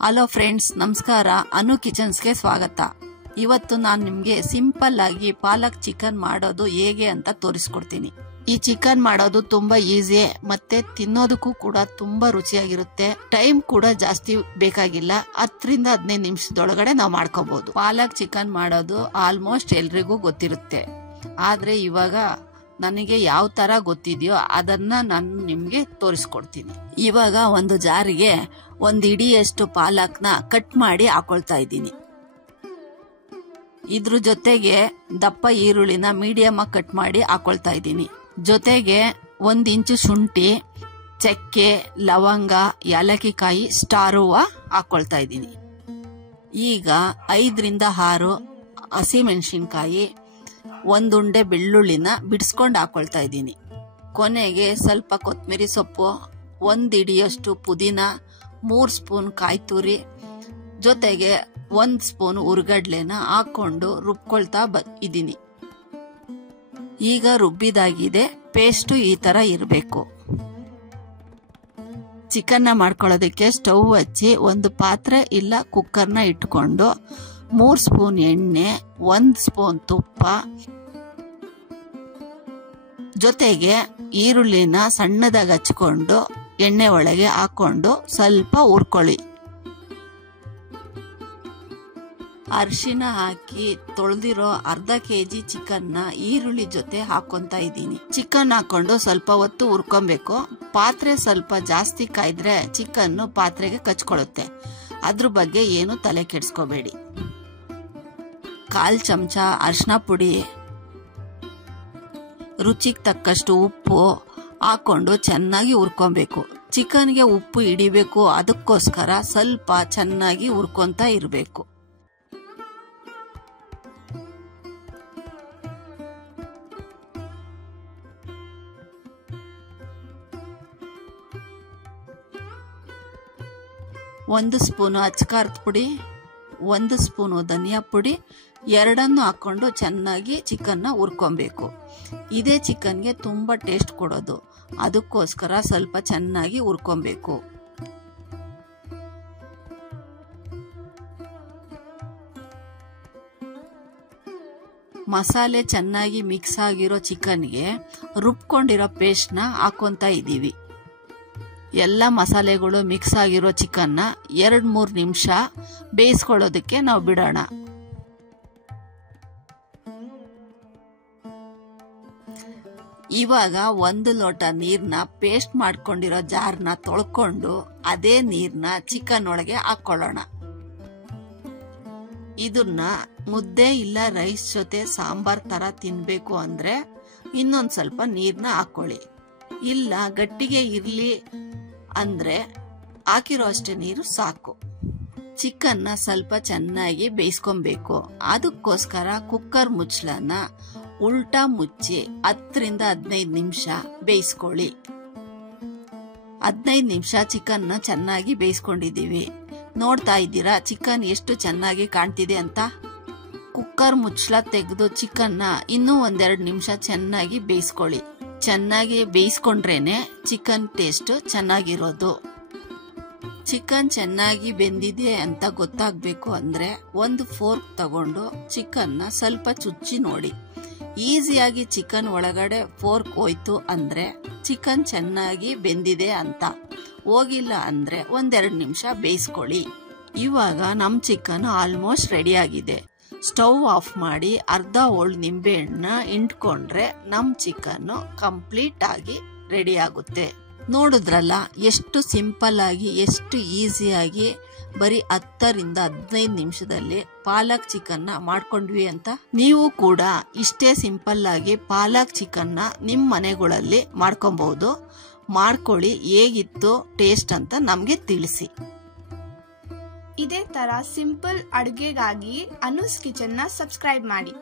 Hello friends, ನಮಸ್ಕಾರ. ಅನು ಕಿಚನ್ಸ್ಗೆ ಸ್ವಾಗತ. ಇವತ್ತು ನಾನು ನಿಮಗೆ ಸಿಂಪಲ್ ಆಗಿ ಪಾಲಕ್ ಚಿಕನ್ ಮಾಡೋದು ಹೇಗೆ ಅಂತ ತೋರಿಸ್ಕೊಡ್ತೀನಿ. ಈ ಚಿಕನ್ ಮಾಡೋದು ತುಂಬಾ ಈಸಿ ಮತ್ತೆ ತಿನ್ನೋದಕ್ಕೂ ಕೂಡ ತುಂಬಾ ರುಚಿಯಾಗಿರುತ್ತೆ. ಟೈಮ್ ಕೂಡ ಜಾಸ್ತಿ ಬೇಕಾಗಿಲ್ಲ. 10ರಿಂದ 15 ನಿಮಿಷದೊಳಗಡೆ ನಾವು ಮಾಡ್ಕೋಬಹುದು. ಪಾಲಕ್ ಚಿಕನ್ ಮಾಡೋದು ಆಲ್ಮೋಸ್ಟ್ ಎಲ್ರಿಗೂ ಗೊತ್ತಿರುತ್ತೆ. ಆದ್ರೆ ಇವಾಗ ನನಗೆ ಯಾವ ತರ ಗೊತ್ತಿದೆಯೋ ಅದನ್ನ ನಾನು ನಿಮ್ಗೆ ತೋರಿಸ್ಕೊಡ್ತೀನಿ. ಇವಾಗ ಒಂದು ಜಾರಿಗೆ 1 ಹಿಡಿಯಷ್ಟು ಪಾಲಕ್ನ ಕಟ್ ಮಾಡಿ ಹಾಕೊಳ್ತಾ ಇದ್ದೀನಿ. ಇದ್ರ ಜೊತೆಗೆ ದಪ್ಪ ಈರುಳ್ಳಿನ ಮೀಡಿಯಮ್ ಆಗಿ ಕಟ್ ಮಾಡಿ ಹಾಕೊಳ್ತಾ ಇದ್ದೀನಿ. ಜೊತೆಗೆ 1 ಇಂಚು ಶುಂಠಿ, ಚಕ್ಕೆ, ಲವಂಗ, ಏಲಕ್ಕಿಕಾಯಿ, ಸ್ಟಾರ್ ಹೂವ ಹಾಕೊಳ್ತಾ ಇದ್ದೀನಿ. ಈಗ 5ರಿಂದ 6 ಹಸಿಮೆಣಸಿನಕಾಯಿ, 1 ಉಂಡೆ ಬೆಳ್ಳುಳ್ಳಿನ ಬಿಡಿಸ್ಕೊಂಡು ಹಾಕೊಳ್ತಾ ಇದ್ದೀನಿ. ಕೊನೆಗೆ ಸ್ವಲ್ಪ ಕೊತ್ತಂಬರಿ ಸೊಪ್ಪು, 1 ಹಿಡಿಯಷ್ಟು ಪುದೀನ, 3 ಸ್ಪೂನ್ ಕಾಯಿ ತುರಿ, ಜೊತೆಗೆ 1 ಸ್ಪೂನ್ ಹುರ್ಗಡ್ಲೆನ ಹಾಕೊಂಡು ರುಬ್ಕೊಳ್ತಾ ಇದ್ದೀನಿ. ಈಗ ರುಬ್ಬಿದಾಗಿದೆ. ಪೇಸ್ಟ್ ಈ ತರ ಇರಬೇಕು. ಚಿಕನ್ನ ಮಾಡ್ಕೊಳ್ಳೋದಕ್ಕೆ ಸ್ಟವ್ ಹಚ್ಚಿ ಒಂದು ಪಾತ್ರೆ ಇಲ್ಲ ಕುಕ್ಕರ್ನ ಇಟ್ಕೊಂಡು 3 ಸ್ಪೂನ್ ಎಣ್ಣೆ, 1 ಸ್ಪೂನ್ ತುಪ್ಪ, ಜೊತೆಗೆ ಈರುಳ್ಳಿನ ಸಣ್ಣದಾಗಿ ಹಚ್ಕೊಂಡು ಎಣ್ಣೆ ಒಳಗೆ ಹಾಕೊಂಡು ಸ್ವಲ್ಪ ಹುರ್ಕೊಳ್ಳಿ. ಅರಿಶಿನ ಹಾಕಿ ತೊಳೆದಿರೋ ಅರ್ಧ ಕೆಜಿ ಚಿಕನ್ನ ಈರುಳ್ಳಿ ಜೊತೆ ಹಾಕೊಂತ ಇದ್ದೀನಿ. ಚಿಕನ್ ಹಾಕೊಂಡು ಸ್ವಲ್ಪ ಹೊತ್ತು ಹುರ್ಕೊಬೇಕು. ಪಾತ್ರೆ ಸ್ವಲ್ಪ ಜಾಸ್ತಿ ಕಾಯ್ದ್ರೆ ಚಿಕನ್ ಪಾತ್ರೆಗೆ ಕಚ್ಕೊಳ್ಳುತ್ತೆ. ಅದ್ರ ಬಗ್ಗೆ ಏನು ತಲೆ ಕೆಡಿಸ್ಕೋಬೇಡಿ. 1/4 ಚಮಚ ಅರಿಶಿನ ಪುಡಿ, ರುಚಿಗೆ ತಕ್ಕಷ್ಟು ಉಪ್ಪು ಹಾಕೊಂಡು ಚೆನ್ನಾಗಿ ಹುರ್ಕೊಬೇಕು. ಚಿಕನ್ಗೆ ಉಪ್ಪು ಹಿಡಿಬೇಕು, ಅದಕ್ಕೋಸ್ಕರ ಸ್ವಲ್ಪ ಚೆನ್ನಾಗಿ ಹುರ್ಕೊಂತ ಇರಬೇಕು. ಒಂದು ಸ್ಪೂನು ಅಚ್ಕಾರದ ಪುಡಿ, 1 ಸ್ಪೂನು ಧನಿಯಾ ಪುಡಿ, 2 ಹಾಕೊಂಡು ಚೆನ್ನಾಗಿ ಚಿಕನ್ನ ಹುರ್ಕೊಬೇಕು. ಇದೇ ಚಿಕನ್ಗೆ ತುಂಬಾ ಟೇಸ್ಟ್ ಕೊಡೋದು. ಅದಕ್ಕೋಸ್ಕರ ಸ್ವಲ್ಪ ಚೆನ್ನಾಗಿ ಹುರ್ಕೊಬೇಕು. ಮಸಾಲೆ ಚೆನ್ನಾಗಿ ಮಿಕ್ಸ್ ಆಗಿರೋ ಚಿಕನ್ಗೆ ರುಬ್ಕೊಂಡಿರೋ ಪೇಸ್ಟ್ನ ಹಾಕೊಂತ ಇದ್ದೀವಿ. ಎಲ್ಲ ಮಸಾಲೆಗಳು ಮಿಕ್ಸ್ ಆಗಿರೋ ಚಿಕನ್ನ 2-3 ನಿಮಿಷ ಬೇಯಿಸ್ಕೊಳ್ಳೋದಕ್ಕೆ ನಾವು ಬಿಡೋಣ. ಇವಾಗ 1 ಲೋಟ ನೀರ್ನ ಪೇಸ್ಟ್ ಮಾಡ್ಕೊಂಡಿರೋ ಜಾರ್ನ ತೊಳ್ಕೊಂಡು ಅದೇ ನೀರ್ನ ಚಿಕನ್ ಒಳಗೆ ಹಾಕೊಳ್ಳೋಣ. ಇದನ್ನ ಮುದ್ದೆ ಇಲ್ಲ ರೈಸ್ ಜೊತೆ ಸಾಂಬಾರ್ ತರ ತಿನ್ಬೇಕು ಅಂದ್ರೆ ಇನ್ನೊಂದ್ ಸ್ವಲ್ಪ ನೀರ್ನ ಹಾಕೊಳ್ಳಿ. ಇಲ್ಲ ಗಟ್ಟಿಗೆ ಇರ್ಲಿ ಅಂದ್ರೆ ಹಾಕಿರೋ ಅಷ್ಟೇ ನೀರು ಸಾಕು. ಚಿಕನ್ನ ಸ್ವಲ್ಪ ಚೆನ್ನಾಗಿ ಬೇಯಿಸ್ಕೊಬೇಕು. ಅದಕ್ಕೋಸ್ಕರ ಕುಕ್ಕರ್ ಮುಚ್ಚಳನ ಉಲ್ಟಾ ಮುಚ್ಚಿ 10ರಿಂದ 15 ನಿಮಿಷ ಬೇಯಿಸ್ಕೊಳ್ಳಿ. 15 ನಿಮಿಷ ಚಿಕನ್ನ ಚೆನ್ನಾಗಿ ಬೇಯಿಸ್ಕೊಂಡಿದೀವಿ. ನೋಡ್ತಾ ಇದ್ದೀರಾ ಚಿಕನ್ ಎಷ್ಟು ಚೆನ್ನಾಗಿ ಕಾಣ್ತಿದೆ ಅಂತ. ಕುಕ್ಕರ್ ಮುಚ್ಚಳ ತೆಗೆದು ಚಿಕನ್ನ ಇನ್ನೂ 1-2 ನಿಮಿಷ ಚೆನ್ನಾಗಿ ಬೇಯಿಸ್ಕೊಳ್ಳಿ. ಚೆನ್ನಾಗಿ ಬೇಯಿಸ್ಕೊಂಡ್ರೇನೆ ಚಿಕನ್ ಟೇಸ್ಟ್ ಚೆನ್ನಾಗಿರೋದು. ಚಿಕನ್ ಚೆನ್ನಾಗಿ ಬೆಂದಿದೆ ಅಂತ ಗೊತ್ತಾಗ್ಬೇಕು ಅಂದ್ರೆ 1 ಫೋರ್ಕ್ ತಗೊಂಡು ಚಿಕನ್ನ ಸ್ವಲ್ಪ ಚುಚ್ಚಿ ನೋಡಿ. ಈಸಿಯಾಗಿ ಚಿಕನ್ ಒಳಗಡೆ ಫೋರ್ಕ್ ಹೋಯ್ತು ಅಂದ್ರೆ ಚಿಕನ್ ಚೆನ್ನಾಗಿ ಬೆಂದಿದೆ ಅಂತ. ಹೋಗಿಲ್ಲ ಅಂದ್ರೆ 1-2 ನಿಮಿಷ ಬೇಯಿಸ್ಕೊಳ್ಳಿ. ಇವಾಗ ನಮ್ ಚಿಕನ್ ಆಲ್ಮೋಸ್ಟ್ ರೆಡಿ ಆಗಿದೆ. ಸ್ಟವ್ ಆಫ್ ಮಾಡಿ ಅರ್ಧ ಹೋಳು ನಿಂಬೆಹಣ್ಣನ್ನ ಹಿಂಡ್ಕೊಂಡ್ರೆ ನಮ್ ಚಿಕನ್ ಕಂಪ್ಲೀಟ್ ಆಗಿ ರೆಡಿ ಆಗುತ್ತೆ. ನೋಡಿದ್ರಲ್ಲ ಎಷ್ಟು ಸಿಂಪಲ್ ಆಗಿ, ಎಷ್ಟು ಈಸಿಯಾಗಿ ಬರೀ 10ರಿಂದ 15 ನಿಮಿಷದಲ್ಲಿ ಪಾಲಕ್ ಚಿಕನ್ನ ಮಾಡ್ಕೊಂಡ್ವಿ ಅಂತ. ನೀವು ಕೂಡ ಇಷ್ಟೇ ಸಿಂಪಲ್ ಆಗಿ ಪಾಲಕ್ ಚಿಕನ್ನ ನಿಮ್ ಮನೆಗಳಲ್ಲಿ ಮಾಡ್ಕೊಬಹುದು. ಮಾಡ್ಕೊಳ್ಳಿ, ಹೇಗಿತ್ತು ಟೇಸ್ಟ್ ಅಂತ ನಮ್ಗೆ ತಿಳಿಸಿ. ಇದೇ ತರ ಸಿಂಪಲ್ ಅಡುಗೆಗಾಗಿ ಅನುಸ್ ಕಿಚನ್ ನ ಸಬ್ಸ್ಕ್ರೈಬ್ ಮಾಡಿ.